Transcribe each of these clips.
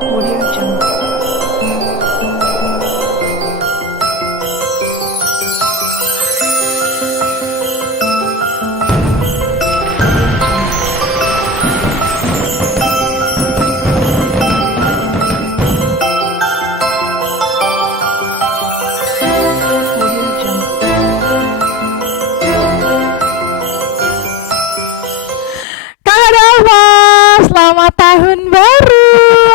Audio Jungle. Audio Jungle. Kakak Dova, selamat tahun baru.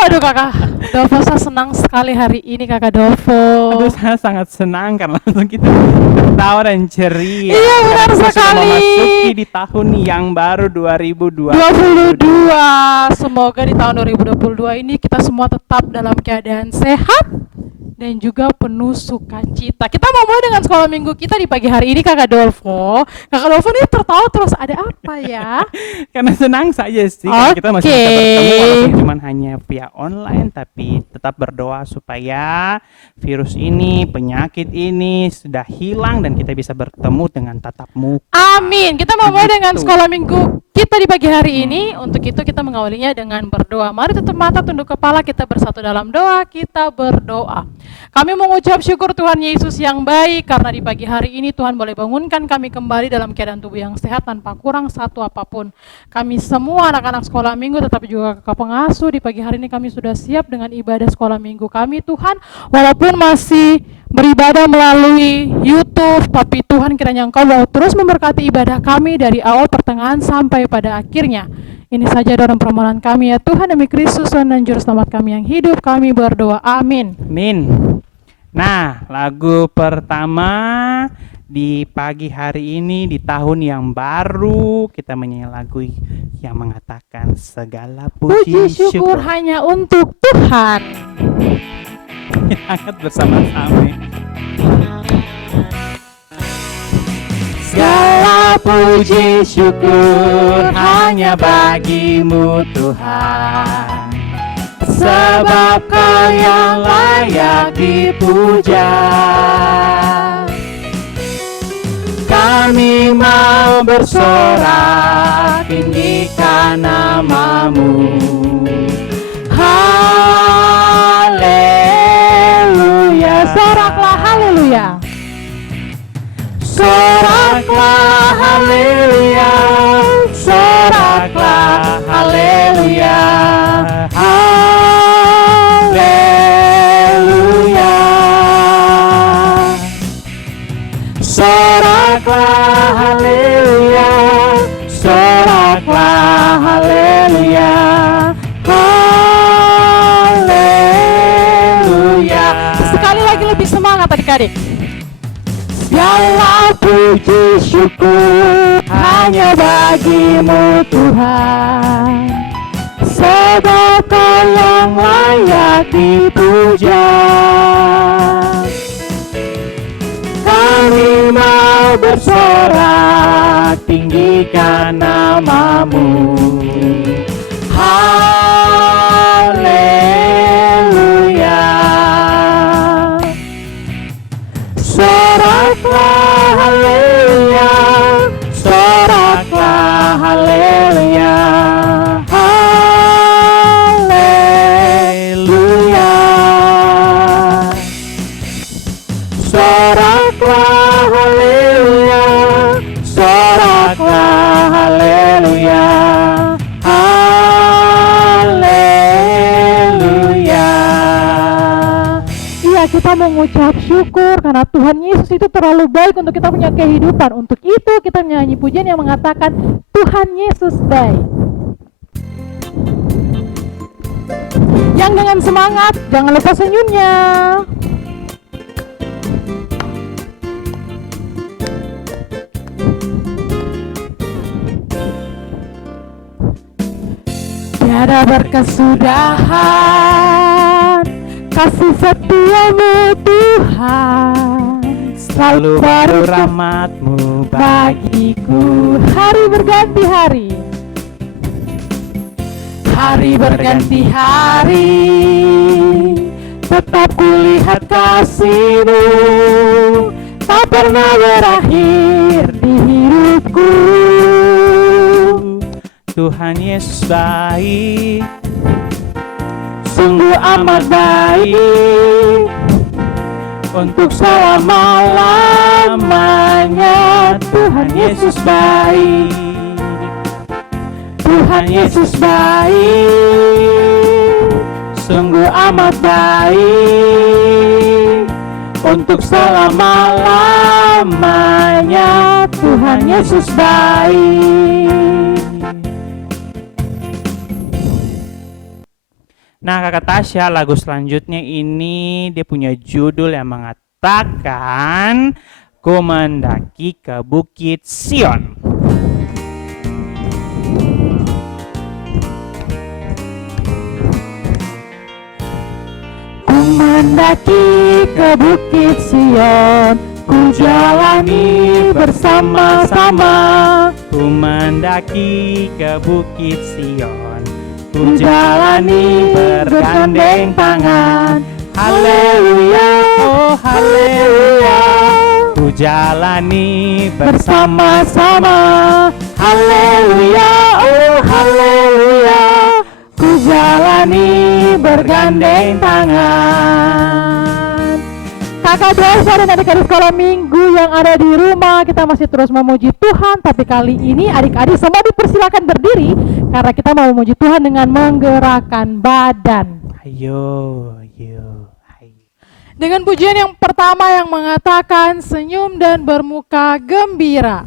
Aduh kakak Dova, saya senang sekali hari ini kakak Dova. Aduh, saya sangat senang karena langsung kita ketawa dan ceria. Iya, benar Karena kita sudah sekali. memasuki di tahun yang baru 2022. 22. Semoga di tahun 2022 ini kita semua tetap dalam keadaan sehat dan juga penuh sukacita. Kita mau mulai dengan sekolah minggu kita di pagi hari ini kakak Dolfo. Kakak Dolfo ini tertawa terus, ada apa ya? Karena senang saja sih karena kita masih bisa Oke. bertemu walaupun cuma hanya via online, tapi tetap berdoa supaya virus ini, penyakit ini sudah hilang dan kita bisa bertemu dengan tatap muka. Amin. Kita mau mulai dengan Begitu. sekolah minggu kita di pagi hari ini. Untuk itu kita mengawalinya dengan berdoa. Mari tutup mata, tunduk kepala, kita bersatu dalam doa, kita berdoa. Kami mengucap syukur Tuhan Yesus yang baik karena di pagi hari ini Tuhan boleh bangunkan kami kembali dalam keadaan tubuh yang sehat tanpa kurang satu apapun. Kami semua anak-anak sekolah minggu tetapi juga kakak pengasuh di pagi hari ini kami sudah siap dengan ibadah sekolah minggu kami Tuhan. Walaupun masih beribadah melalui YouTube, tapi Tuhan kiranya Engkau mau terus memberkati ibadah kami dari awal pertengahan sampai pada akhirnya. Ini saja doa dan permohonan kami ya Tuhan, demi Kristus Tuhan dan Juru Selamat kami yang hidup, kami berdoa. Amin. Amin. Nah, lagu pertama di pagi hari ini di tahun yang baru kita menyanyi lagu yang mengatakan segala Puji syukur hanya untuk Tuhan. Angkat bersama-sama. Segala puji syukur hanya bagimu Tuhan, sebab Kau yang layak dipuja. Kami mau bersorak tinggikan nama-Mu. Haleluya. Soraklah haleluya. Soraklah haleluya, soraklah haleluya, haleluya. Soraklah haleluya, soraklah haleluya, haleluya. Sekali lagi lebih semangat adik-adik. Segala puji syukur hanya bagimu Tuhan, sebab Kau yang layak dipuja. Kami mau bersorak tinggikan nama-Mu. Haleluya. Soraklah haleluya, soraklah haleluya, haleluya. Soraklah haleluya, soraklah haleluya, haleluya. Iya, kita mengucap syukur karena Tuhan Yesus itu terlalu baik untuk kita punya kehidupan. Untuk itu kita menyanyi pujian yang mengatakan Tuhan Yesus baik. Yang dengan semangat, jangan lupa senyumnya. Tiada berkesudahan kasih setiamu Tuhan, Selalu baru rahmat-Mu bagiku. Hari berganti hari, hari berganti hari, tetap kulihat kasih-Mu tak pernah berakhir di hidupku. Tuhan Yesus baik, sungguh amat baik, untuk selama-lamanya. Tuhan Yesus baik, Tuhan Yesus baik, sungguh amat baik, untuk selama-lamanya. Tuhan Yesus baik. Nah, Kakak Tasya, lagu selanjutnya ini dia punya judul yang mengatakan Ku Mendaki ke Bukit Sion. Ku mendaki ke Bukit Sion, ku jalani bersama-sama. Ku mendaki ke Bukit Sion, ku jalani bergandeng tangan. Haleluya, oh haleluya, ku jalani bersama-sama. Haleluya, oh haleluya, ku jalani bergandeng tangan. Kakak Desa dan adik-adik sekolah minggu yang ada di rumah, kita masih terus memuji Tuhan. Tapi kali ini adik-adik semua dipersilakan berdiri, karena kita mau memuji Tuhan dengan menggerakkan badan. Ayo, ayo, ayo. Dengan pujian yang pertama yang mengatakan senyum dan bermuka gembira.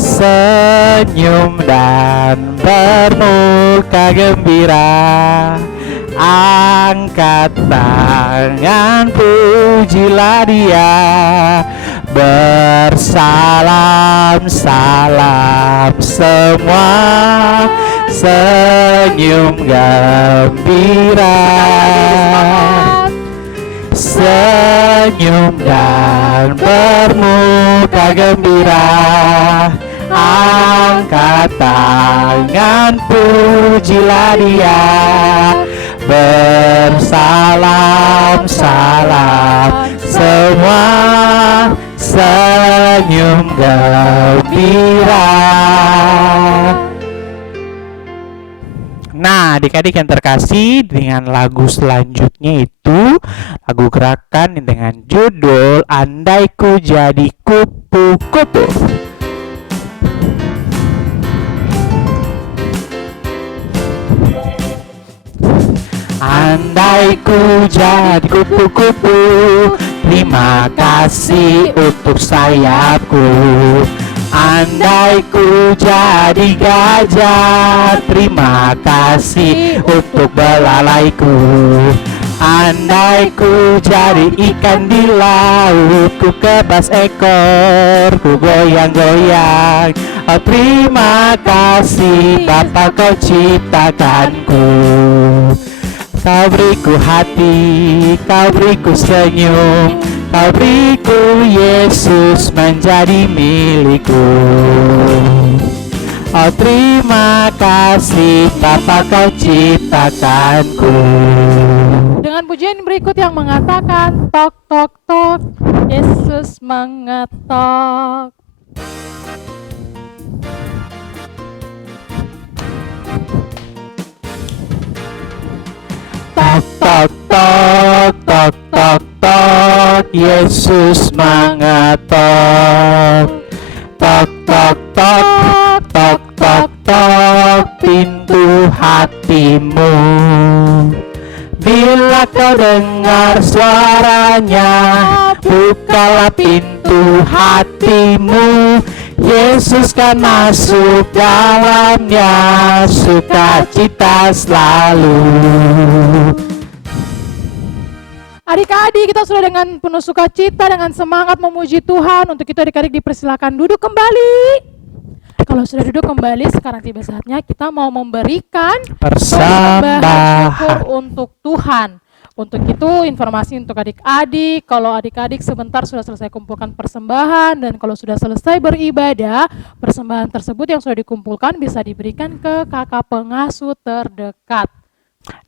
Senyum dan bermuka gembira, angkat tangan pujilah Dia, bersalam-salam semua, senyum gembira. Senyum dan bermuka gembira, angkat tangan pujilah Dia, bersalam-salam semua, senyum gembira. Nah, adik-adik yang terkasih, dengan lagu selanjutnya itu lagu gerakan dengan judul Andai Ku Jadi Kupu-Kupu. Andai ku jadi kupu-kupu, terima kasih untuk sayapku. Andai ku jadi gajah, terima kasih untuk belalaiku. Andai ku jadi ikan di laut, ku kebas ekor, ku goyang-goyang. Oh, terima kasih Bapa, Kau ciptakanku. Kau beriku hati, Kau beriku senyum, Kau beriku Yesus menjadi milikku. Oh, terima kasih Bapa, Kau ciptakanku. Dengan pujian berikut yang mengatakan tok tok tok, Yesus mengetok. Tok tok tok tok tok tok, Yesus mengetok. Tok tok tok tok tok tok, pintu hatimu. Bila kau dengar suaranya, bukalah pintu hatimu. Yesus kan masuk dalamnya, sukacita selalu. Adik-adik, kita sudah dengan penuh sukacita, dengan semangat memuji Tuhan. Untuk itu adik-adik dipersilakan duduk kembali. Kalau sudah duduk kembali, sekarang tiba saatnya kita mau memberikan persembahan syukur untuk Tuhan. Untuk itu informasi untuk adik-adik, kalau adik-adik sebentar sudah selesai kumpulkan persembahan, dan kalau sudah selesai beribadah, persembahan tersebut yang sudah dikumpulkan bisa diberikan ke kakak pengasuh terdekat.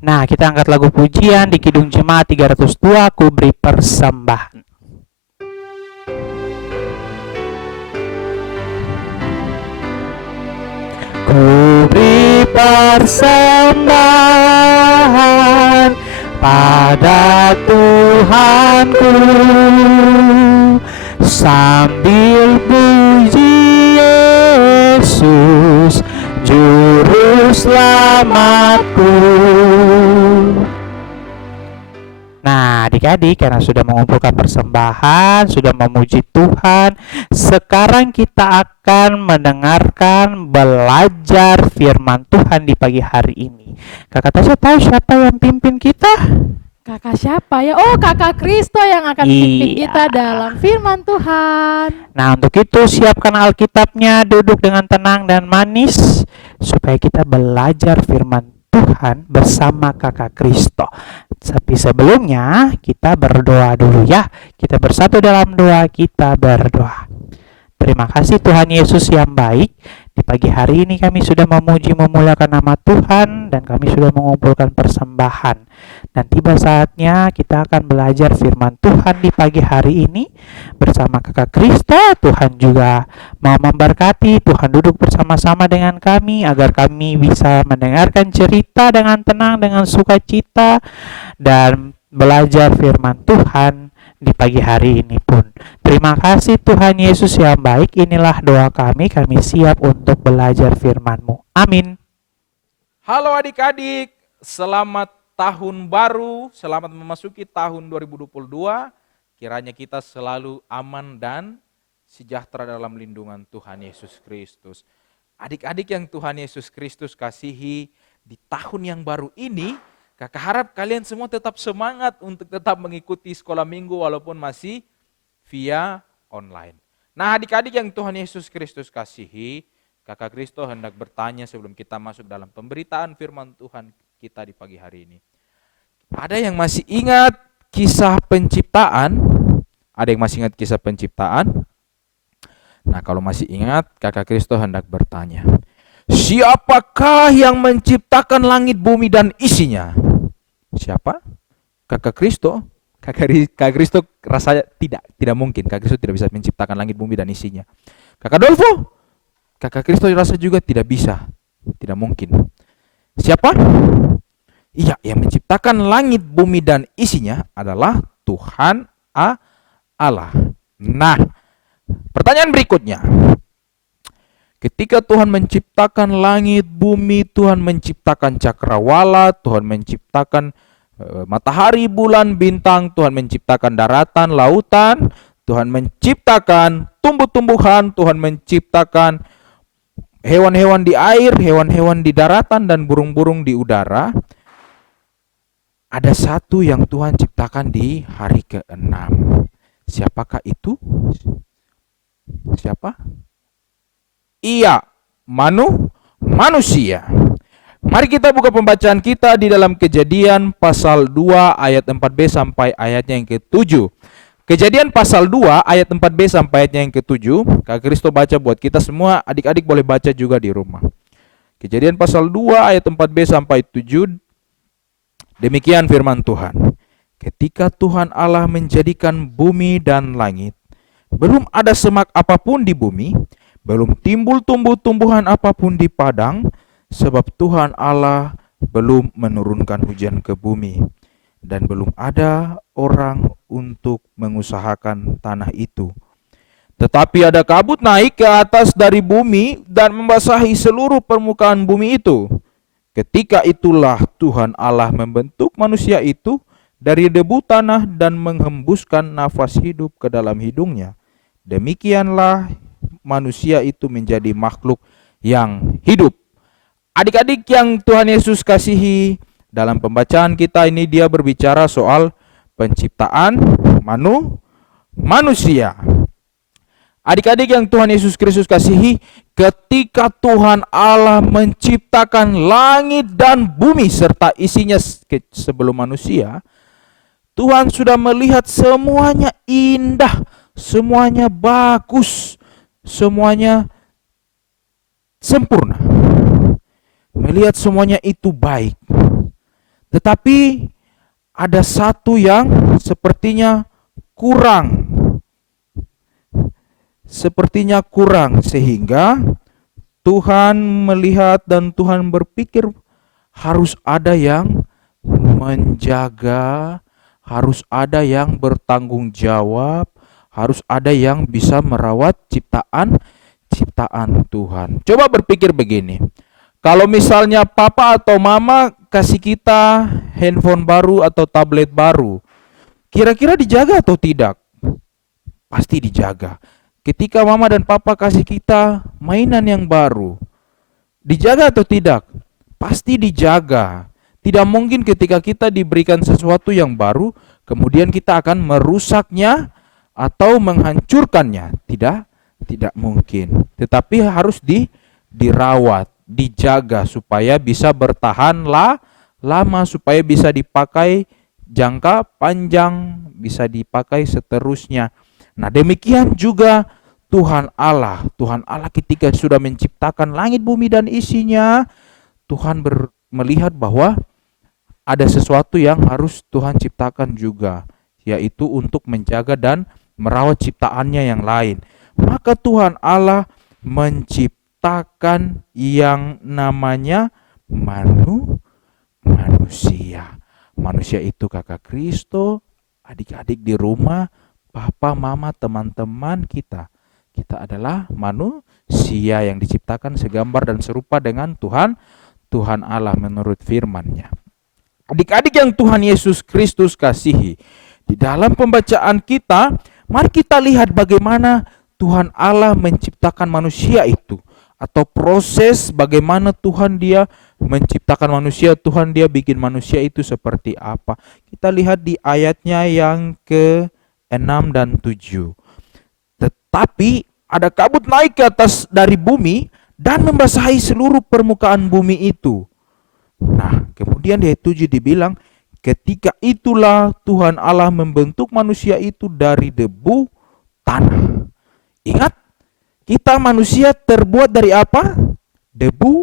Nah, kita angkat lagu pujian di Kidung Jemaat 302, Ku Beri Persembahan. Ku beri persembahan pada Tuhanku sambil puji Yesus Juru Selamatku. Nah, adik-adik, karena sudah mengumpulkan persembahan, sudah memuji Tuhan, sekarang kita akan mendengarkan belajar firman Tuhan di pagi hari ini. Kakak Tasya tahu siapa yang pimpin kita? Kakak siapa ya? Oh, Kakak Kristo yang akan pimpin Iya. kita dalam firman Tuhan. Nah, untuk itu siapkan Alkitabnya, duduk dengan tenang dan manis, supaya kita belajar firman Tuhan bersama Kakak Kristo. Tapi sebelumnya kita berdoa dulu ya. Kita bersatu dalam doa, kita berdoa. Terima kasih Tuhan Yesus yang baik. Di pagi hari ini kami sudah memuji memuliakan nama Tuhan dan kami sudah mengumpulkan persembahan. Dan tiba saatnya kita akan belajar firman Tuhan di pagi hari ini bersama Kakak Kristo. Tuhan juga mau memberkati. Tuhan duduk bersama-sama dengan kami agar kami bisa mendengarkan cerita dengan tenang, dengan sukacita dan belajar firman Tuhan di pagi hari ini pun. Terima kasih Tuhan Yesus yang baik. Inilah doa kami siap untuk belajar firman-Mu. Amin. Halo adik-adik, selamat tahun baru, selamat memasuki tahun 2022. Kiranya kita selalu aman dan sejahtera dalam lindungan Tuhan Yesus Kristus. Adik-adik yang Tuhan Yesus Kristus kasihi, di tahun yang baru ini, Kakak harap kalian semua tetap semangat untuk tetap mengikuti sekolah minggu walaupun masih via online. Nah, adik-adik yang Tuhan Yesus Kristus kasihi, Kakak Kristo hendak bertanya sebelum kita masuk dalam pemberitaan firman Tuhan kita di pagi hari ini. Ada yang masih ingat kisah penciptaan? Ada yang masih ingat kisah penciptaan? Nah, kalau masih ingat, Kakak Kristo hendak bertanya, siapakah yang menciptakan langit, bumi, dan isinya? Siapa? Kakak Kristo. Kakak Kristo rasanya tidak mungkin. Kakak Kristo tidak bisa menciptakan langit, bumi, dan isinya. Kakak Dolfo. Kakak Kristo rasa juga tidak bisa. Tidak mungkin. Siapa? Iya, yang menciptakan langit, bumi, dan isinya adalah Tuhan Allah. Nah, pertanyaan berikutnya. Ketika Tuhan menciptakan langit, bumi, Tuhan menciptakan cakrawala, Tuhan menciptakan matahari, bulan, bintang, Tuhan menciptakan daratan, lautan, Tuhan menciptakan tumbuh-tumbuhan, Tuhan menciptakan hewan-hewan di air, hewan-hewan di daratan, dan burung-burung di udara. Ada satu yang Tuhan ciptakan di hari ke-6. Siapakah itu? Siapa? Iya, manusia. Mari kita buka pembacaan kita di dalam Kejadian pasal 2 ayat 4b sampai ayatnya yang ke-7. Kejadian pasal 2 ayat 4b sampai ayatnya yang ke-7. Kak Kristo baca buat kita semua, adik-adik boleh baca juga di rumah. Kejadian pasal 2 ayat 4b sampai 7. Demikian firman Tuhan. Ketika Tuhan Allah menjadikan bumi dan langit, belum ada semak apapun di bumi, belum timbul tumbuh-tumbuhan apapun di padang, sebab Tuhan Allah belum menurunkan hujan ke bumi, dan belum ada orang untuk mengusahakan tanah itu. Tetapi ada kabut naik ke atas dari bumi dan membasahi seluruh permukaan bumi itu. Ketika itulah Tuhan Allah membentuk manusia itu dari debu tanah dan menghembuskan nafas hidup ke dalam hidungnya. Demikianlah manusia itu menjadi makhluk yang hidup. Adik-adik yang Tuhan Yesus kasihi, dalam pembacaan kita ini dia berbicara soal penciptaan manusia. Adik-adik yang Tuhan Yesus Kristus kasihi, ketika Tuhan Allah menciptakan langit dan bumi serta isinya sebelum manusia, Tuhan sudah melihat semuanya indah, semuanya bagus, semuanya sempurna. Melihat semuanya itu baik. Tetapi ada satu yang sepertinya kurang. Sehingga Tuhan melihat dan Tuhan berpikir harus ada yang menjaga, harus ada yang bertanggung jawab, harus ada yang bisa merawat ciptaan Tuhan. Coba berpikir begini. Kalau misalnya papa atau mama kasih kita handphone baru atau tablet baru, kira-kira dijaga atau tidak? Pasti dijaga. Ketika mama dan papa kasih kita mainan yang baru, dijaga atau tidak? Pasti dijaga. Tidak mungkin ketika kita diberikan sesuatu yang baru, kemudian kita akan merusaknya atau menghancurkannya. Tidak mungkin. Tetapi harus dirawat, dijaga supaya bisa bertahan lama, supaya bisa dipakai jangka panjang, bisa dipakai seterusnya. Nah, demikian juga Tuhan Allah ketika sudah menciptakan langit, bumi dan isinya, Tuhan melihat bahwa ada sesuatu yang harus Tuhan ciptakan juga, yaitu untuk menjaga dan merawat ciptaannya yang lain. Maka Tuhan Allah menciptakan yang namanya manusia. Manusia itu kakak Kristo, adik-adik di rumah, papa, mama, teman-teman kita. Kita adalah manusia yang diciptakan segambar dan serupa dengan Tuhan Allah menurut firman-Nya. Adik-adik yang Tuhan Yesus Kristus kasihi, di dalam pembacaan kita, mari kita lihat bagaimana Tuhan Allah menciptakan manusia itu, atau proses bagaimana Tuhan Dia menciptakan manusia, Tuhan Dia bikin manusia itu seperti apa. Kita lihat di ayatnya yang ke-6 dan 7. Tetapi ada kabut naik ke atas dari bumi dan membasahi seluruh permukaan bumi itu. Nah, kemudian di ayat 7 dibilang, ketika itulah Tuhan Allah membentuk manusia itu dari debu tanah. Ingat, kita manusia terbuat dari apa? Debu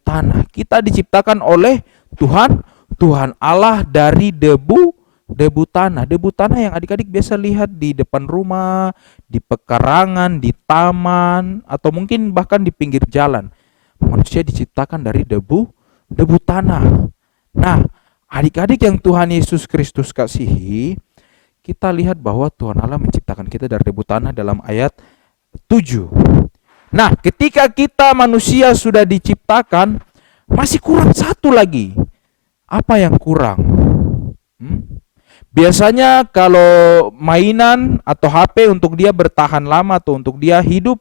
tanah. Kita diciptakan oleh Tuhan Allah dari debu tanah. Debu tanah yang adik-adik biasa lihat di depan rumah, di pekarangan, di taman, atau mungkin bahkan di pinggir jalan. Manusia diciptakan dari debu tanah. Nah, adik-adik yang Tuhan Yesus Kristus kasihi, kita lihat bahwa Tuhan Allah menciptakan kita dari debu tanah dalam ayat 7. Nah, ketika kita manusia sudah diciptakan, masih kurang satu lagi. Apa yang kurang? Biasanya kalau mainan atau HP untuk dia bertahan lama atau untuk dia hidup,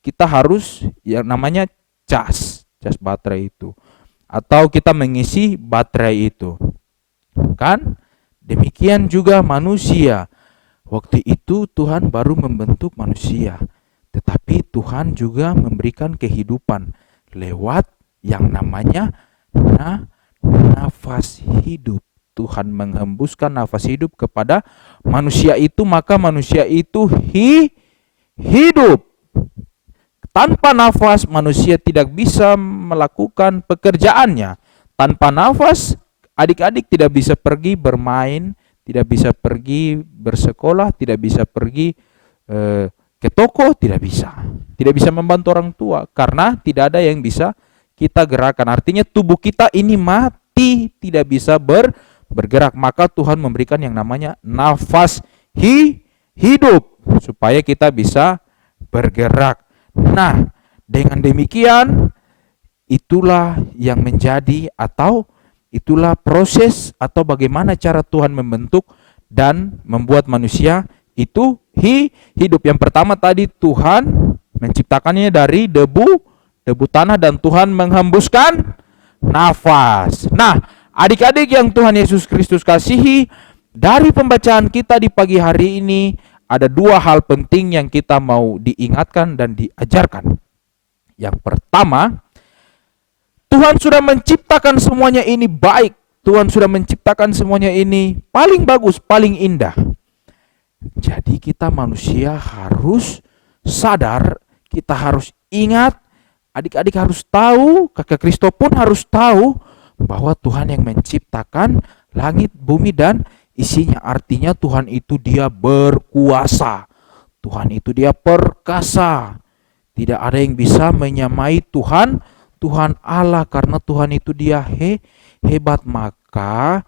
kita harus yang namanya cas baterai itu. Atau kita mengisi baterai itu. Kan? Demikian juga manusia. Waktu itu Tuhan baru membentuk manusia. Tetapi Tuhan juga memberikan kehidupan lewat yang namanya nafas hidup. Tuhan menghembuskan nafas hidup kepada manusia itu, maka manusia itu hidup. Tanpa nafas manusia tidak bisa melakukan pekerjaannya. Tanpa nafas adik-adik tidak bisa pergi bermain, tidak bisa pergi bersekolah, tidak bisa pergi ke toko, tidak bisa membantu orang tua karena tidak ada yang bisa kita gerakan. Artinya tubuh kita ini mati, tidak bisa bergerak. Maka Tuhan memberikan yang namanya nafas hidup supaya kita bisa bergerak. Nah, dengan demikian itulah yang menjadi atau itulah proses atau bagaimana cara Tuhan membentuk dan membuat manusia itu hidup. Yang pertama tadi Tuhan menciptakannya dari debu tanah dan Tuhan menghembuskan nafas. Nah, adik-adik yang Tuhan Yesus Kristus kasihi, dari pembacaan kita di pagi hari ini ada dua hal penting yang kita mau diingatkan dan diajarkan. Yang pertama, Tuhan sudah menciptakan semuanya ini baik. Tuhan sudah menciptakan semuanya ini paling bagus, paling indah. Jadi kita manusia harus sadar, kita harus ingat, adik-adik harus tahu, kakak Kristo pun harus tahu bahwa Tuhan yang menciptakan langit, bumi, dan isinya. Artinya Tuhan itu dia berkuasa. Tuhan itu dia perkasa. Tidak ada yang bisa menyamai Tuhan, Tuhan Allah, karena Tuhan itu Dia hebat. Maka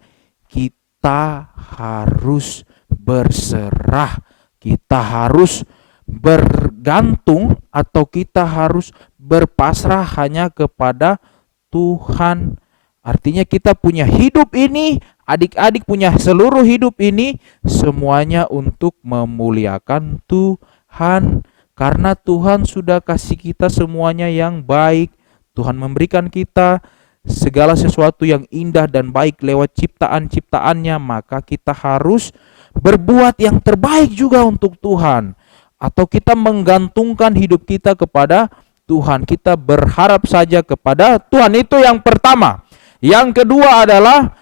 kita harus berserah, kita harus bergantung, atau kita harus berpasrah hanya kepada Tuhan. Artinya kita punya hidup ini, adik-adik punya seluruh hidup ini, semuanya untuk memuliakan Tuhan. Karena Tuhan sudah kasih kita semuanya yang baik. Tuhan memberikan kita segala sesuatu yang indah dan baik lewat ciptaan-ciptaannya, maka kita harus berbuat yang terbaik juga untuk Tuhan. Atau kita menggantungkan hidup kita kepada Tuhan. Kita berharap saja kepada Tuhan. Itu yang pertama. Yang kedua adalah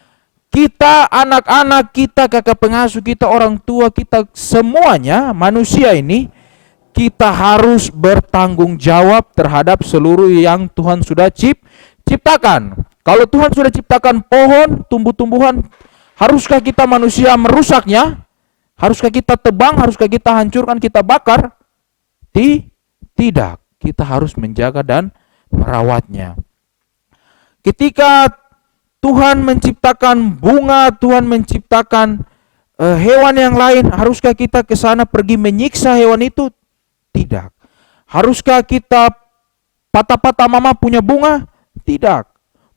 kita, anak-anak kita, kakak pengasuh kita, orang tua kita, semuanya manusia ini, kita harus bertanggung jawab terhadap seluruh yang Tuhan sudah ciptakan. Kalau Tuhan sudah ciptakan pohon, tumbuh-tumbuhan, haruskah kita manusia merusaknya? Haruskah kita tebang? Haruskah kita hancurkan, kita bakar? Tidak. Kita harus menjaga dan merawatnya. Ketika Tuhan menciptakan bunga, Tuhan menciptakan hewan yang lain, haruskah kita ke sana pergi menyiksa hewan itu? Tidak. Haruskah kita patah-patah mama punya bunga? Tidak.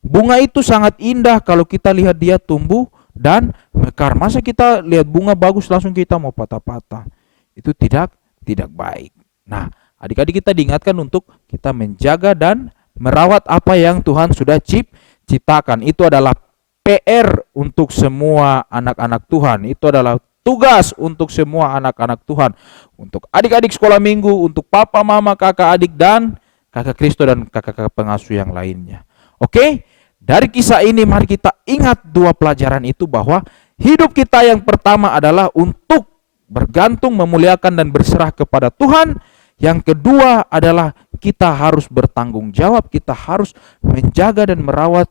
Bunga itu sangat indah kalau kita lihat dia tumbuh dan mekar. Masa kita lihat bunga bagus langsung kita mau patah-patah? Itu tidak baik. Nah, adik-adik kita diingatkan untuk kita menjaga dan merawat apa yang Tuhan sudah ciptakan. Itu adalah PR untuk semua anak-anak Tuhan. Itu adalah tugas untuk semua anak-anak Tuhan. Untuk adik-adik sekolah minggu, untuk papa, mama, kakak, adik, dan kakak Kristo dan kakak-kakak pengasuh yang lainnya. Oke? Dari kisah ini mari kita ingat dua pelajaran itu, bahwa hidup kita yang pertama adalah untuk bergantung, memuliakan, dan berserah kepada Tuhan. Yang kedua adalah kita harus bertanggung jawab, kita harus menjaga dan merawat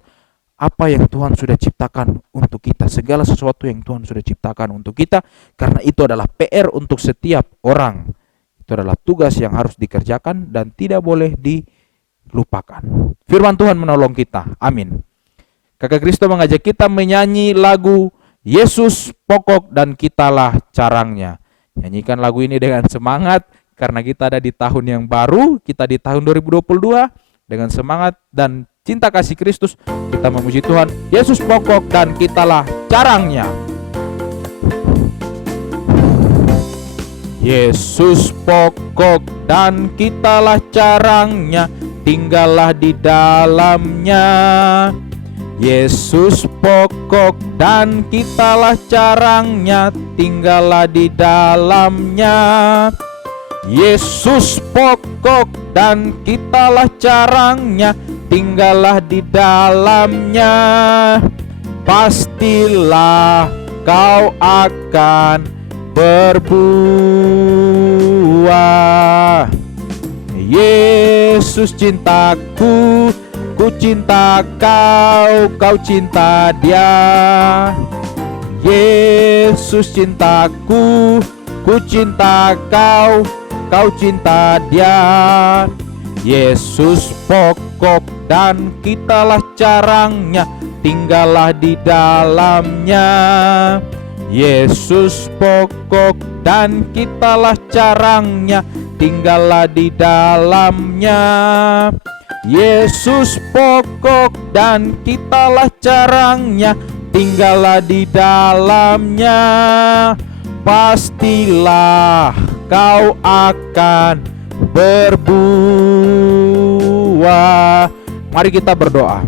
apa yang Tuhan sudah ciptakan untuk kita. Segala sesuatu yang Tuhan sudah ciptakan untuk kita, karena itu adalah PR untuk setiap orang. Itu adalah tugas yang harus dikerjakan dan tidak boleh dilupakan. Firman Tuhan menolong kita. Amin. Kakak Kristo mengajak kita menyanyi lagu Yesus Pokok dan Kitalah Carangnya. Nyanyikan lagu ini dengan semangat, karena kita ada di tahun yang baru, kita di tahun 2022, dengan semangat dan cinta kasih Kristus, kita memuji Tuhan. Yesus Pokok dan Kitalah Carangnya. Yesus pokok dan kitalah carangnya, tinggallah di dalamnya. Yesus pokok dan kitalah carangnya, tinggallah di dalamnya. Yesus pokok dan kitalah carangnya, tinggallah di dalamnya. Pastilah kau akan berbuah. Yesus cintaku, ku cinta kau, kau cinta Dia. Yesus cintaku, ku cinta kau, kau cinta Dia. Yesus pokok dan kitalah carangnya, tinggallah di dalamnya. Yesus pokok dan kitalah carangnya, tinggallah di dalamnya. Yesus pokok dan kitalah carangnya, tinggallah di dalamnya. Pastilah kau akan berbuah. Mari kita berdoa.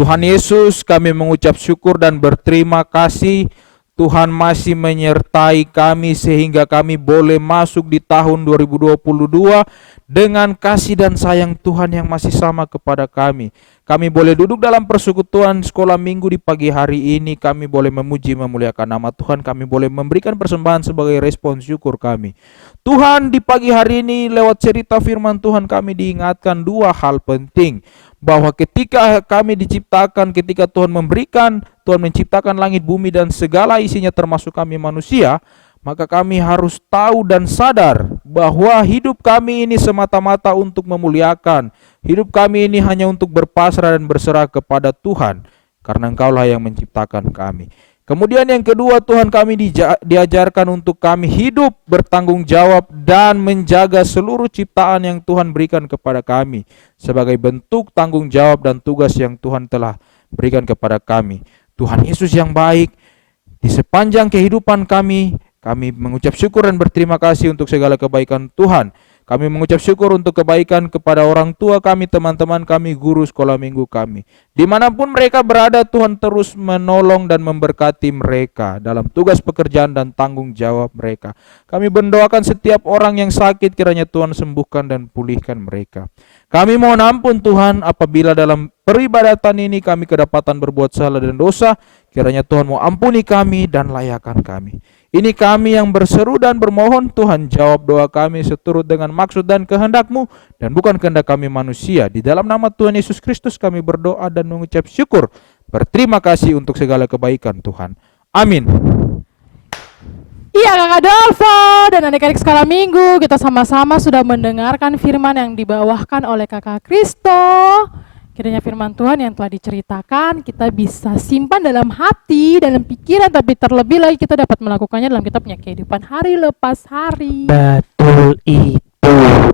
Tuhan Yesus, kami mengucap syukur dan berterima kasih. Tuhan masih menyertai kami sehingga kami boleh masuk di tahun 2022 dengan kasih dan sayang Tuhan yang masih sama kepada kami. Kami boleh duduk dalam persekutuan sekolah minggu di pagi hari ini. Kami boleh memuji memuliakan nama Tuhan. Kami boleh memberikan persembahan sebagai respon syukur kami. Tuhan, di pagi hari ini lewat cerita firman Tuhan kami diingatkan dua hal penting. Bahwa ketika kami diciptakan, ketika Tuhan memberikan, Tuhan menciptakan langit, bumi, dan segala isinya termasuk kami manusia, maka kami harus tahu dan sadar bahwa hidup kami ini semata-mata untuk memuliakan. Hidup kami ini hanya untuk berpasrah dan berserah kepada Tuhan, karena Engkaulah yang menciptakan kami. Kemudian yang kedua, Tuhan kami diajarkan untuk kami hidup bertanggung jawab dan menjaga seluruh ciptaan yang Tuhan berikan kepada kami sebagai bentuk tanggung jawab dan tugas yang Tuhan telah berikan kepada kami. Tuhan Yesus yang baik, di sepanjang kehidupan kami mengucap syukur dan berterima kasih untuk segala kebaikan Tuhan. Kami mengucap syukur untuk kebaikan kepada orang tua kami, teman-teman kami, guru sekolah minggu kami. Dimanapun mereka berada, Tuhan terus menolong dan memberkati mereka dalam tugas pekerjaan dan tanggung jawab mereka. Kami mendoakan setiap orang yang sakit, kiranya Tuhan sembuhkan dan pulihkan mereka. Kami mohon ampun Tuhan apabila dalam peribadatan ini kami kedapatan berbuat salah dan dosa, kiranya Tuhan mau ampuni kami dan layakkan kami. Ini kami yang berseru dan bermohon, Tuhan jawab doa kami seturut dengan maksud dan kehendak-Mu dan bukan kehendak kami manusia. Di dalam nama Tuhan Yesus Kristus kami berdoa dan mengucap syukur. Berterima kasih untuk segala kebaikan Tuhan. Amin. Iya Kakak Dolfo dan adik-adik sekolah minggu, kita sama-sama sudah mendengarkan firman yang dibawakan oleh Kakak Kristo. Kiranya firman Tuhan yang telah diceritakan kita bisa simpan dalam hati, dalam pikiran, tapi terlebih lagi kita dapat melakukannya dalam kita punya kehidupan hari lepas hari. Betul itu.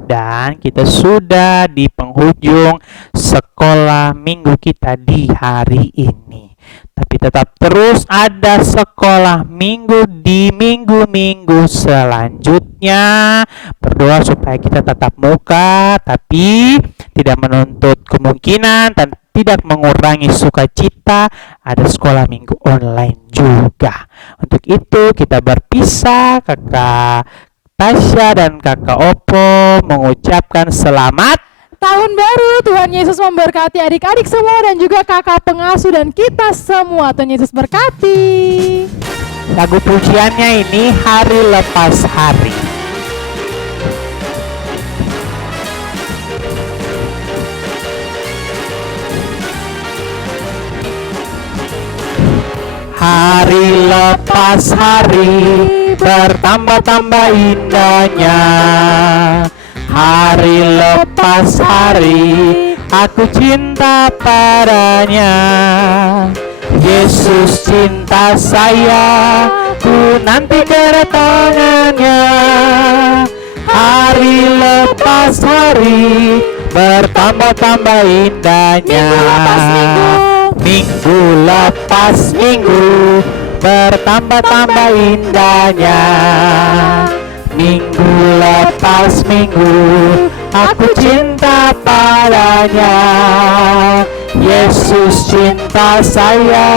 Dan kita sudah di penghujung sekolah minggu kita di hari ini. Tapi tetap terus ada sekolah minggu di minggu-minggu selanjutnya. Berdoa supaya kita tetap muka, tapi tidak menuntut kemungkinan dan tidak mengurangi sukacita. Ada sekolah minggu online juga. Untuk itu kita berpisah. Kakak Tasya dan Kakak Opo mengucapkan selamat Tahun baru, Tuhan Yesus memberkati adik-adik semua dan juga kakak pengasuh dan kita semua. Tuhan Yesus berkati. Lagu pujiannya ini hari lepas hari. Hari lepas hari bertambah-tambah indahnya. Hari lepas hari aku cinta padanya. Yesus cinta saya, ku nanti kedatangannya. Hari lepas hari bertambah-tambah indahnya. Minggu lepas minggu bertambah-tambah indahnya. Minggu lepas minggu aku cinta padanya. Yesus cinta saya,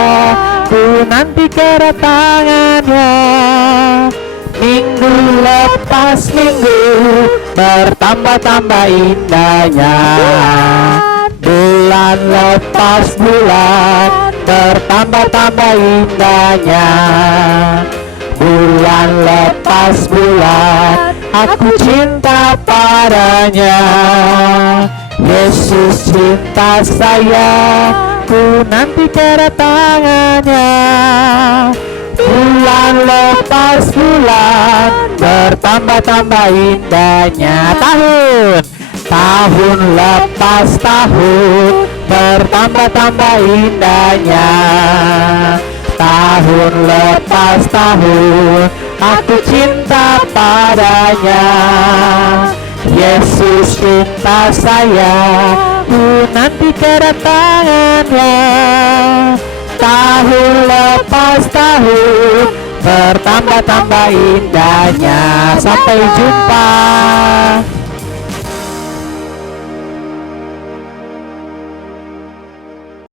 ku nanti kedatangannya. Minggu lepas minggu bertambah-tambah indahnya. Bulan lepas bulan bertambah-tambah indahnya. Bulan lepas bulan aku cinta padanya. Yesus cinta saya, ku nanti kedatangannya. Bulan lepas bulan bertambah-tambah indahnya. Tahun lepas tahun bertambah-tambah indahnya. Tahun lepas tahun aku cinta padanya. Yesus cinta saya, ku nanti kedatangannya. Tahun lepas tahun bertambah-tambah indahnya. Sampai jumpa.